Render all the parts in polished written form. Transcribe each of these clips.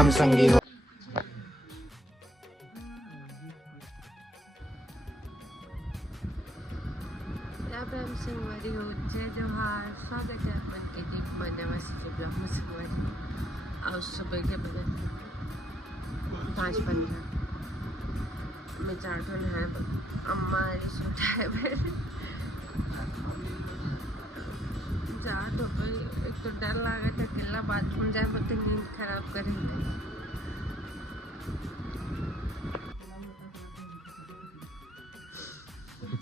राम संगी हो। राम संगवारी हो, जय जोहार। स्वागत है अपन के एक बनवासी के ब्लॉग में संगवारी। आज सुबह के बजे 5:15 मैं चाटोन है अम्मा सोता है चाट हो गई। एक तो डर लगा था अकेला बाथरूम जाए बोलते नींद खराब करेंगे।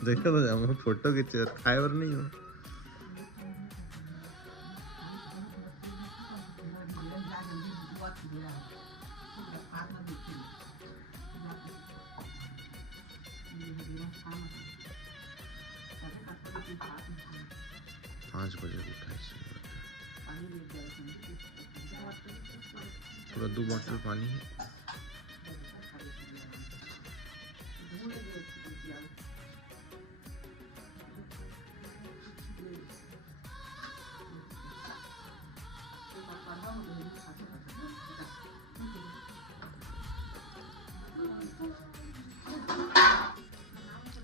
देखो तो हम फोटो खींचे खाए और नहीं हो। पाँच बजे उठा पूरा 2 बोतल पानी है।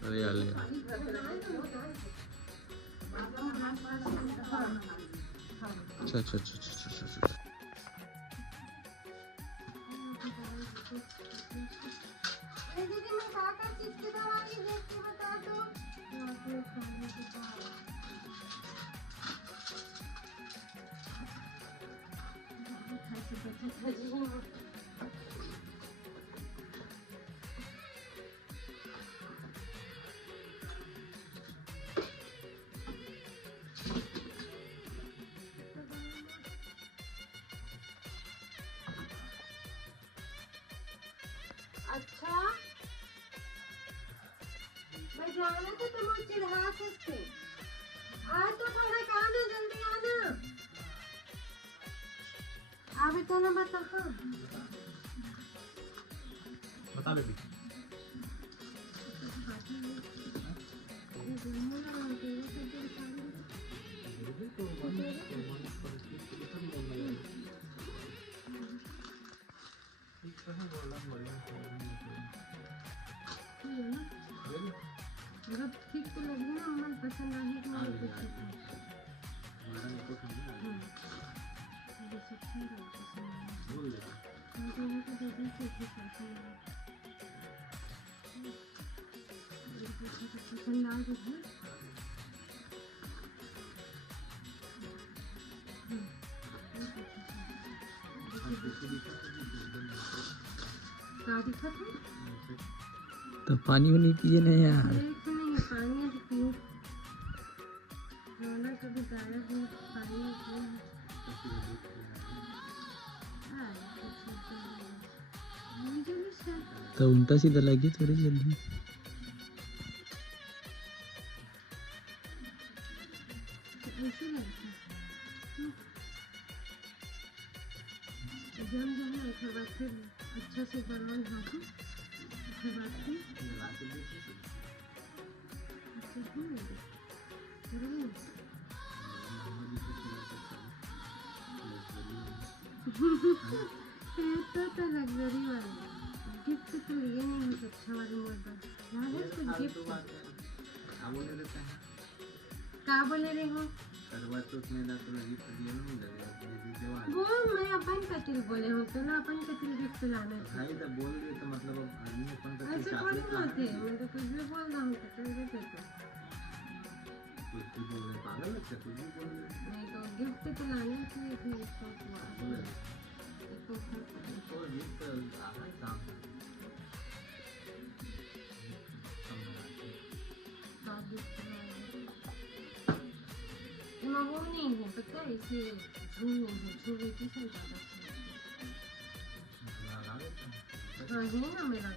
अरे यार अच्छा अच्छा अच्छा अच्छा अच्छा। अच्छा मैं जाना तो तुम चिढ़ा सकते। आज तो थोड़ा काम है, जल्दी आना। अभी तो ना बता। हाँ बता बेबी। मतलब ठीक तो लगी ना, मन पसंद आई कि मुझे कुछ पसंद आ गई। तो पानी भी नहीं पिए नहीं यार। नहीं पानी तो पियो। रोना कभी गाया है पानी तो उल्टा सीधा लगी थोड़ी जल्दी। एग्जाम जो है एक बार फिर अच्छा से बनवान हाथों फिर बात की तो लग्जरी वाली गिफ्ट तो लिए नहीं हो अच्छा वाली मोबाइल याद है उसको गिफ्ट क्या बोले रहे हो। वो मैं अपन कतिल बोले हो तो ना अपन कतिल गिफ्ट लाना भाई तो बोल दिए तो मतलब आदमी अपन का ऐसे थोड़ी बात है। मैं तो कुछ भी बोल रहा हूँ तो दे दे कुछ भी बोलने पागल लगता कुछ भी बोल नहीं तो गिफ्ट तो लाना चाहिए फिर इसको तो गिफ्ट आधा काम वो नहीं है पता है इसे झूले की ज़्यादा हाँ है ना मेरा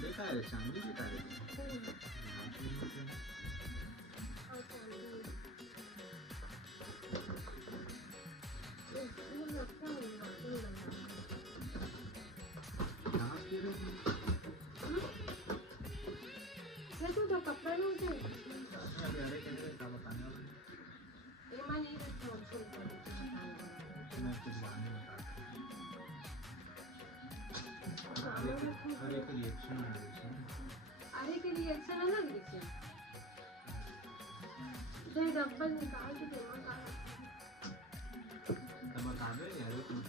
देखा है चांदी दिखा रहे कपड़ा नहीं हर एक रिएक्शन है अरे के रिएक्शन अलग रिएक्शन दे डब्बल निकाल के दे तब बता दे यार कुछ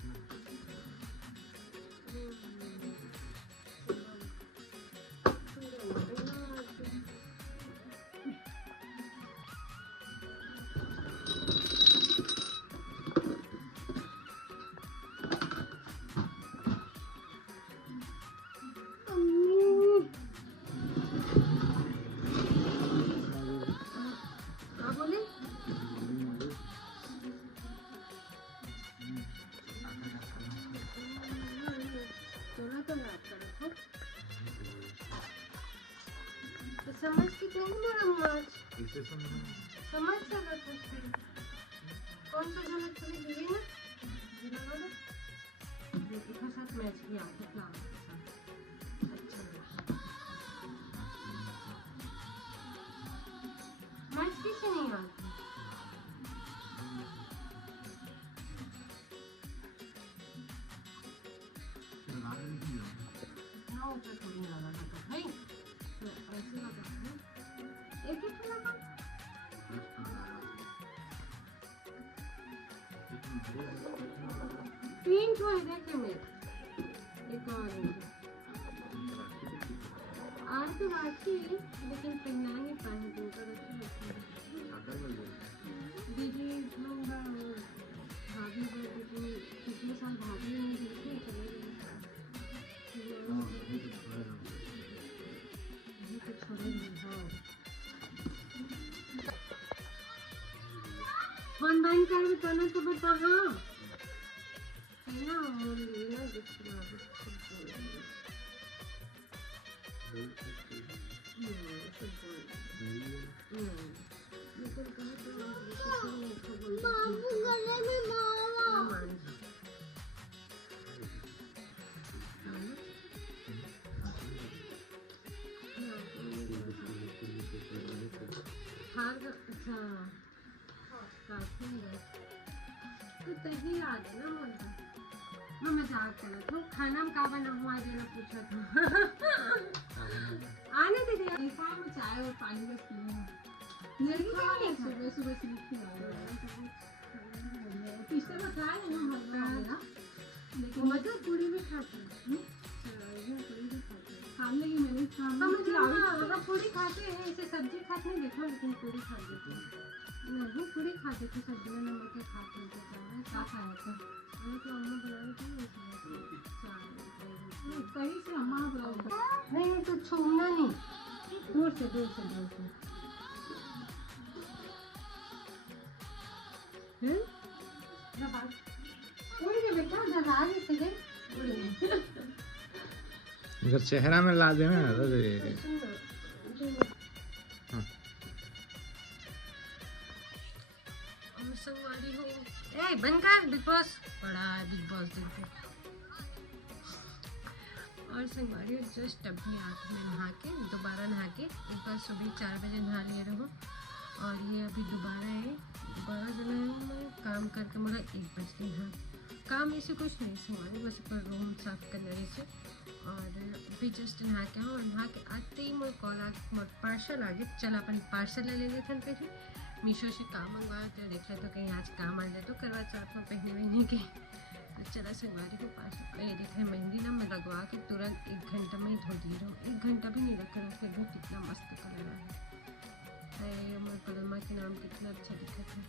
समझ के क्या मारूंगा इसे समझ सका कुछ कौन सा गलत चली गई ना जिला वाला देखो के साथ मैच किया तो फ्लावर के साथ अच्छा मैच किसे नहीं आती ना ऊपर थोड़ी लगा था भाई ऐसे लगा है एक ही लगा तीन ठो है देखे मेरे एक और तो बाकी लेकिन पहना ही पाए तो दीदी लोग भाभी दीदी पिछले साल भाभी नहीं देखे चले गए फोन बंद कर बताना तो बता हाँ है ना और ये ना बाबू गले में मारा अच्छा तो तही याद है ना मुझे मैं मजाक कर रहा था खाना में का बना हुआ देना पूछा था आने दे दिया में चाय और पानी बस पिए सुबह सुबह से पिछले बताया ना मेरा लेकिन मतलब पूरी भी खाती खाने लगी मैंने पूरी खाते हैं ऐसे सब्जी खाते नहीं देखा लेकिन पूरी खा लेते नहीं पूरी खाते थे सब्जी में नमक के खाते थे क्या खाया था मैंने तो अम्मा बनाई थी कहीं से अम्मा बनाओ नहीं तो छूना नहीं दूर से उड़ गए बेटा जहाज से गए उड़ गए अगर चेहरा में ला देना तो संगवारी हो ए बनकर बिग बॉस बड़ा बिग बॉस देखते और संगवारी जस्ट अभी आके मैं नहा के दोबारा नहा के एक बार सुबह 4 बजे नहा लिए रहो और ये अभी दोबारा जो है मैं काम करके मुझे 1 बज गई हाँ काम ऐसे कुछ नहीं संगवारी बस ऊपर रूम साफ करने से और अभी जस्ट नहा के और नहा के आते ही मुझे कॉल आ पार्सल आ गए चल अपन पार्सल ले लेंगे थे कहीं मीशो से काम मंगवाया तो देख ले तो कहीं आज काम आ जाए तो करवा चौथ में पहने वहने के तो चला संगवारी को पार्सल ये देख रहे मेहंदी ना मैं लगवा के तुरंत 1 घंटा में ही धो दी रहा हूँ 1 घंटा भी नहीं रखा फिर भी कितना मस्त कलर है मोर कलमा के नाम कितना अच्छा दिखा था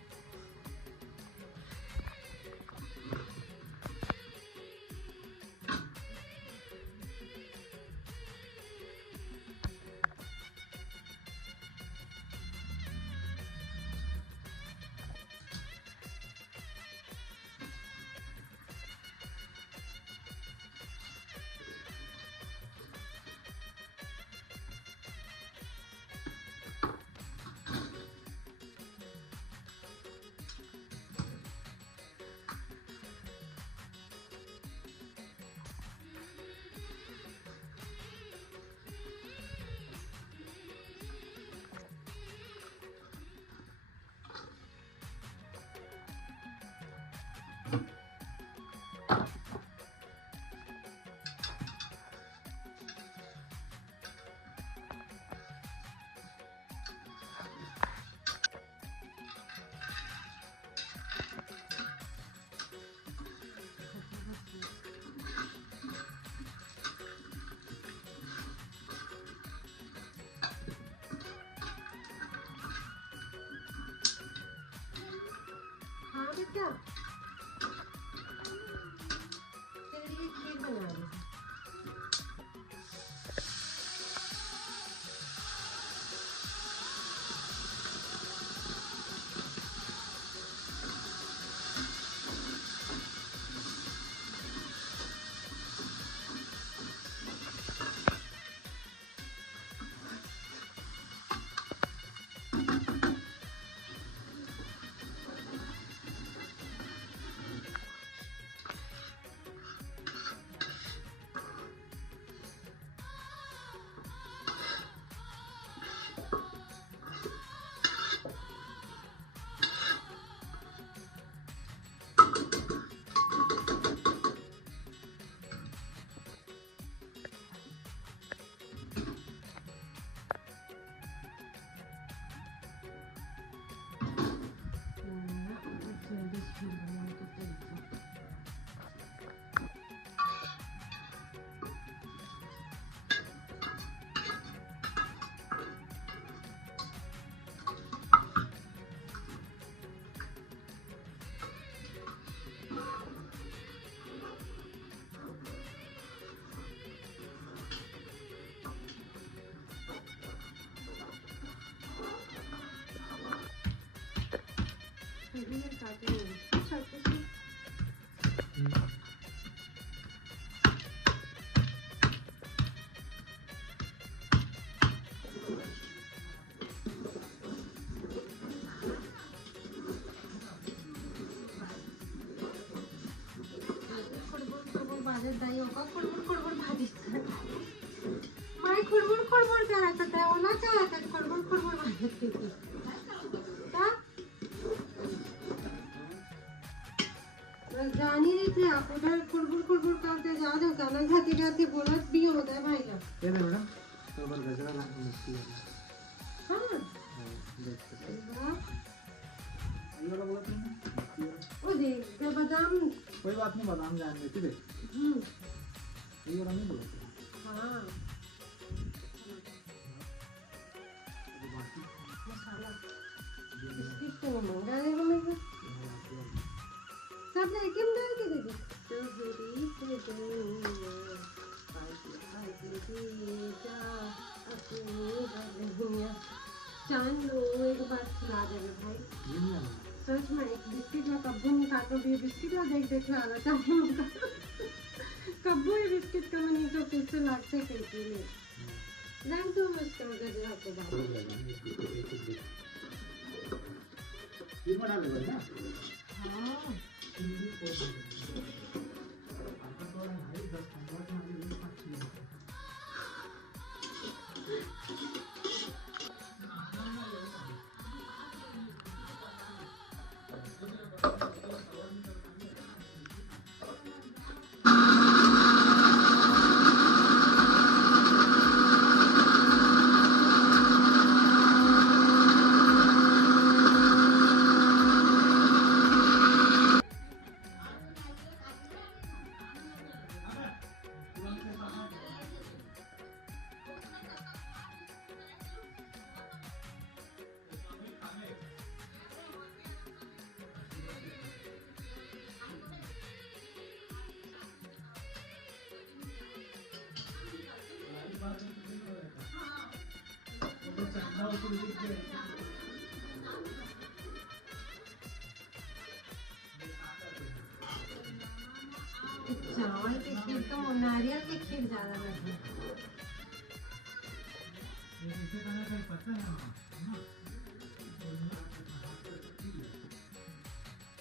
बेटा तेरे लिए खीर बना रही हूँ। खुडबुड करायचं काय ओलाचं आहे का खुडबुड भाजत तिथे का जानी नहीं थे आप उधर खुडबुड करते जा रहे हो गाना गाती गाती बोलत भी होता है भाई का ये दे मैडम तो पर गजरा लाना मुश्किल है हाँ ये वाला बोला तुमने ओ देख बादाम कोई बात नहीं बादाम जान लेती दे ये वाला नहीं बोला हाँ बिस्किट तो मंगा देगा मेरे सब लेके डाल के दे चांद लो एक बार खिला देना भाई सच में एक बिस्किट में कब्बू निकाल कर भी बिस्किट में देख ला रहा था कब्बू ये बिस्किट का मनी तो फिर से लाग से करके ले रंग तो उसका गजरा के बाद ये बना ले ना हाँ चावल की खीर तो नारियल की खीर ज्यादा लगी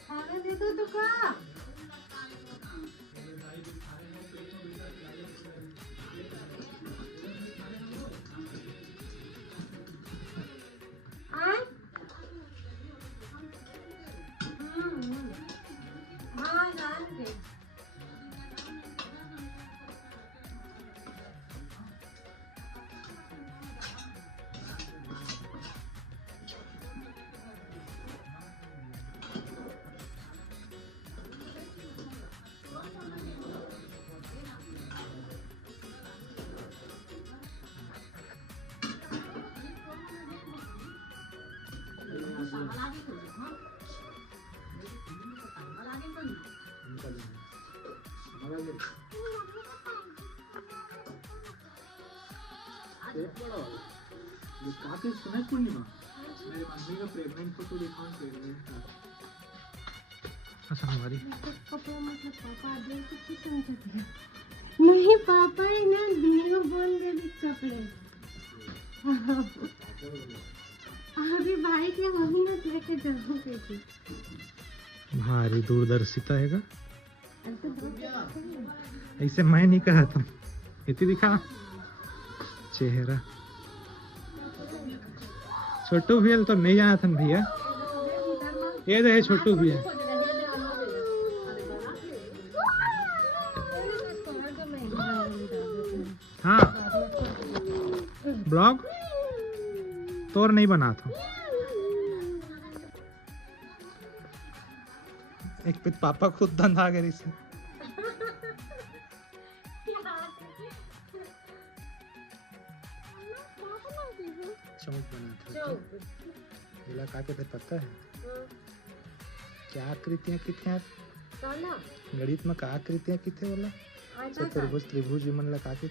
खाने दे दो तो का हाँ जान के काफी सुना पूर्णिमा मेरे मम्मी का प्रेग्नेंट फोटो देखा प्रेग्नेंट था। अच्छा हमारी पापा मतलब पापा देख के समझते हैं नहीं पापा ही ना दिने को बोल दे कपड़े अभी भाई के वही ना लेके जाऊँ पे भारी दूरदर्शिता है का ऐसे मैं नहीं कहा था इतनी दिखा चेहरा छोटू भैया तो नहीं जाना था भैया ये रहे छोटू भैया हाँ ब्लॉग तोर नहीं बना था एक पे पापा खुद धंधा गए इसे चौक बना था बोला का के पता है क्या आकृतियां कितने गणित में का आकृतियां कितने बोला चतुर्भुज त्रिभुज विमन लगा के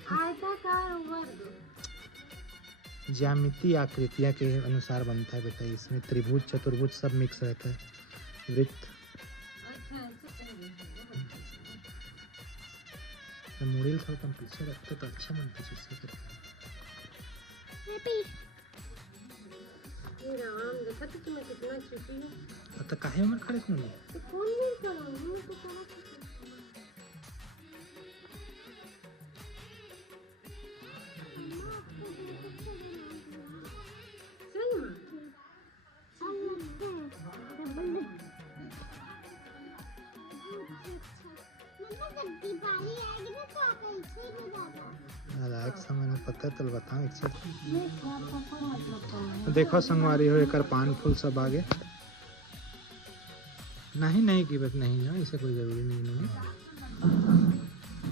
ज्यामितीय आकृतियां के अनुसार बनता है बेटा इसमें त्रिभुज चतुर्भुज सब मिक्स रहता है वृत्त मुड़ेल थोड़ा कम पीछे रखते तो अच्छा बनता है इससे राम देखा तो तुम्हें कितना छोटी है तो काहे उम्र खड़े सुन तो कौन नहीं करा मैं तो करा पता तो बताओ एक चीज देखो संगवारी हो एक पान फूल सब आगे नहीं की बात नहीं है इसे कोई जरूरी नहीं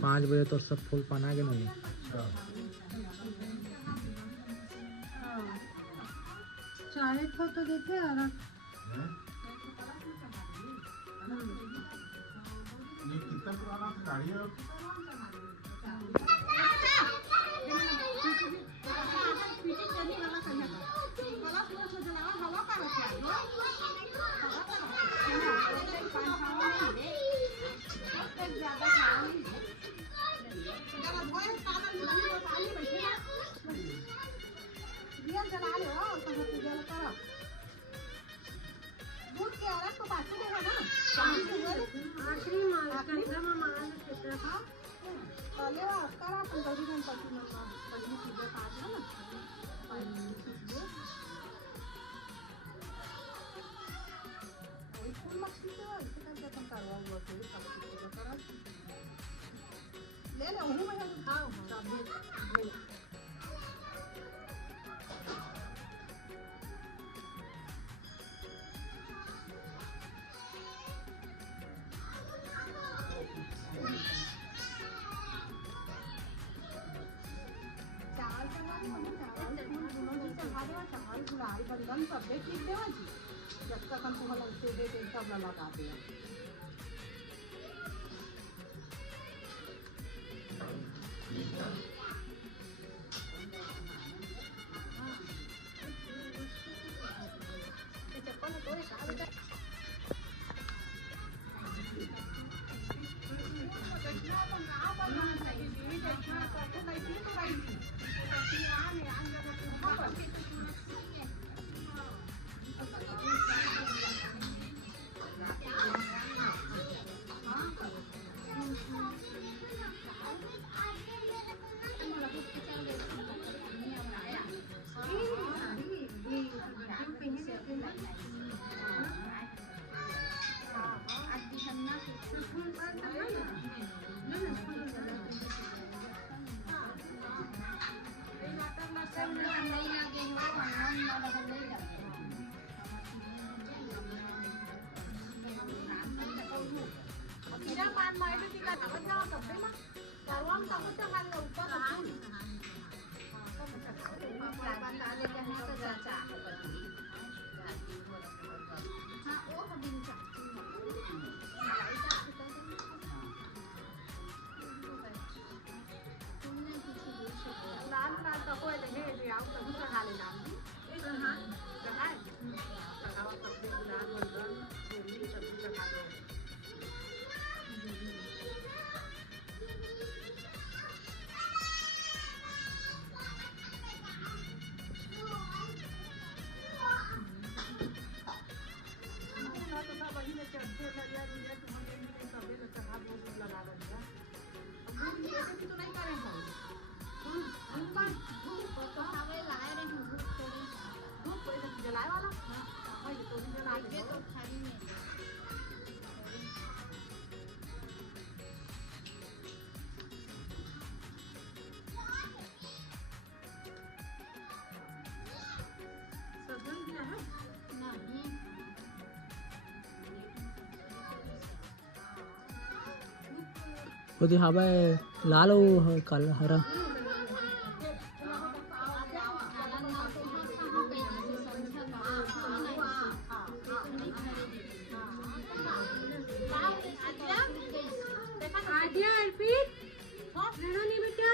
5 बजे तो सब फूल पान आगे नहीं चाय फोटो देखे और कितना पुराना गाड़ी है वो तो हवा है लाल वो काला हरा। आद्या अर्पित लड़ो नहीं बेटा।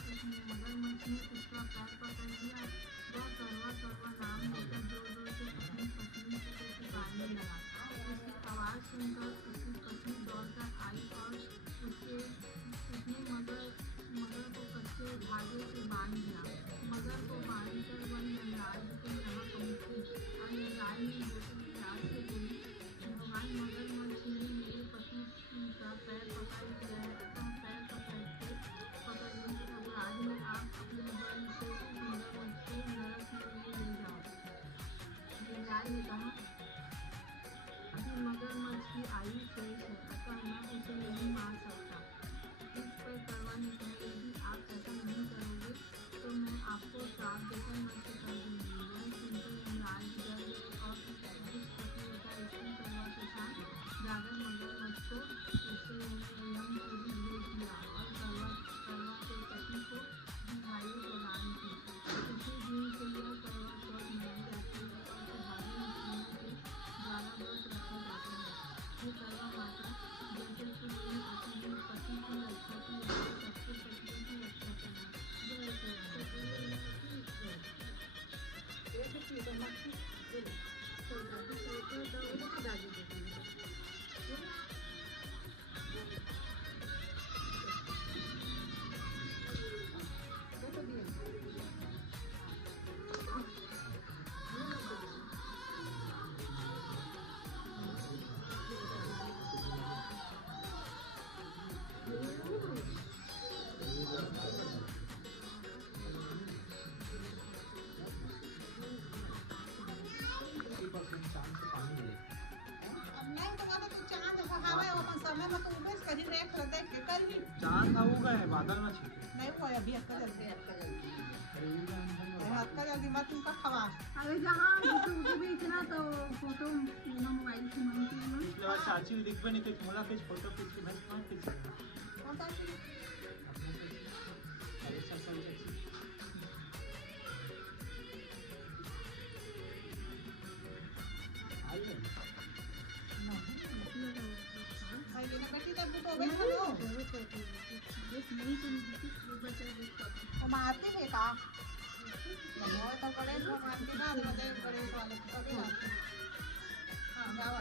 मगरमच्छ ने उसका पैर पकड़ लिया। वह करवा करवा नाम लेकर जोर जोर से अपनी पत्नी को पुकारने लगा। उसकी आवाज़ सुनकर उसकी पत्नी दौड़कर आई और उसने मगर को कच्चे धागे से बांध दिया। मगर को बांधकर वह यमराज के यहाँ पहुँची और यमराज ने मोटी प्यास से बोली, भगवान मगरमच्छ ने मेरे पति का पैर पकड़ लिया है, अतः पैर पकड़ने के अपराध में आप अपने बल से मगरमच्छ को नरक में ले जाओ। यमराज ने कहा, अभी मगरमच्छ की आयु शेष है, अतः मैं उसे नहीं मार सकता। इस पर करवा ने कहा, यदि आप ऐसा नहीं करोगे तो मैं आपको श्राप देकर नष्ट कर दूंगी। यह सुनकर यमराज डर गए और उस पतिव्रता स्त्री करवा के साथ जाकर मगरमच्छ को उससे यमपुरी भेज दिया और करवा के पति को दीर्घायु प्रदान की। उसी दिन से यह करवा चौथ मनाई जाती है और सुहागिन स्त्रियों के द्वारा व्रत रखा जाता है। ये करवा माता जैसे कि अपने पति की रक्षा की सबके पतियों की रक्षा करना। चांद उगा है बादल में छिपे नहीं हुआ अभी हक्का जल्दी मत उनका खवा। अरे जहाँ भी इतना तो फोटो मोबाइल से मन की पिछले बार चाची दिख भी नहीं थी, मोला कुछ फोटो खींच के भेज कौन खींच बेटी तब तो बैठो मारते हैं का तो बड़े भगवान के नाम बड़े बड़े वाले कभी आते हाँ जावा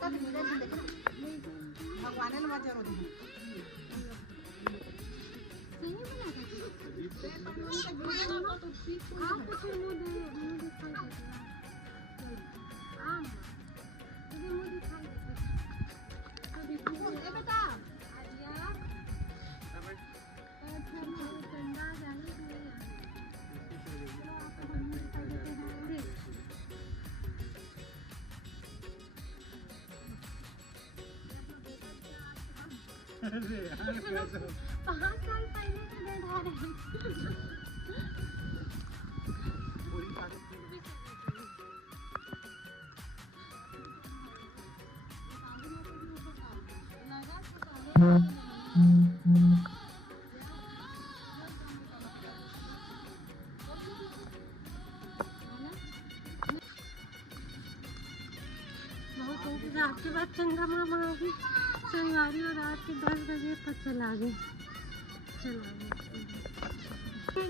तक नीले से देखे भगवान ने मत जरूर दी रात के बाद चंदा मामा आ गई संगवारी और रात के 10 बजे तक चला गए चलो जी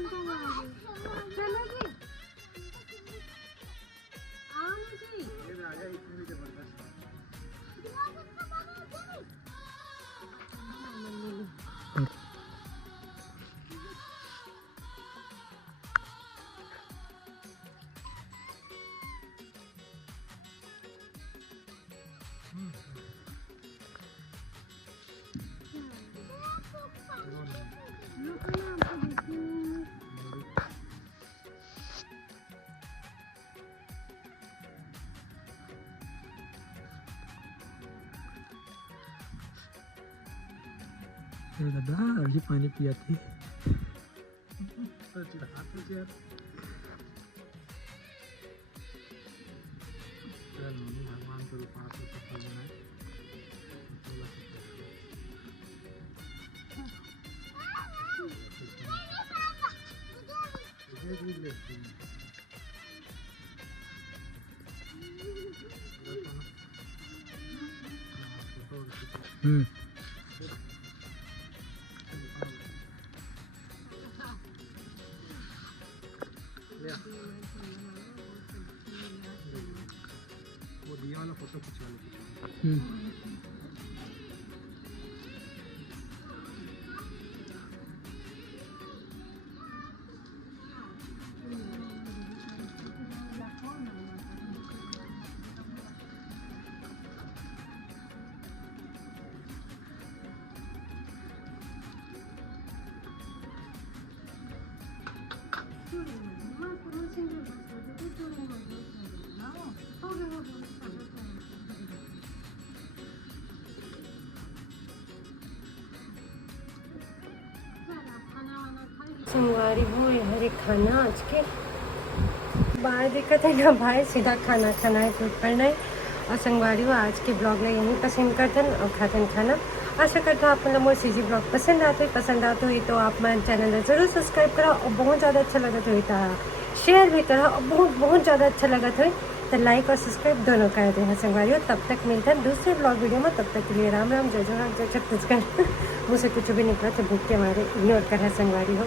आओ ना जी दादा अभी पानी पिया थी भगवान को उपासना सफल बनाए वो दिया वाला फोटो खिंचवा लो संगवारी वो हरे खाना आज के बाहर दिक्कत है ना भाई सीधा खाना खाना है पेट भरना है और संगवारी वो आज के ब्लॉग में यही पसंद करते और खाते खाना आशा करता हूँ आप मतलब मोर सीजी ब्लॉग पसंद आते हुई तो आप मेरे चैनल ज़रूर सब्सक्राइब करो और बहुत ज़्यादा अच्छा लगा तो शेयर भी करो और बहुत ज़्यादा अच्छा लगा तो लाइक और सब्सक्राइब दोनों कर देना संगवारी। तब तक मिलता है दूसरे ब्लॉग वीडियो में, तब तक के लिए राम राम जय जवाहर जय छत्तीसगढ़। मुझसे कुछ भी निकला तो भूख के मारे इग्नोर कर संगवारी हो।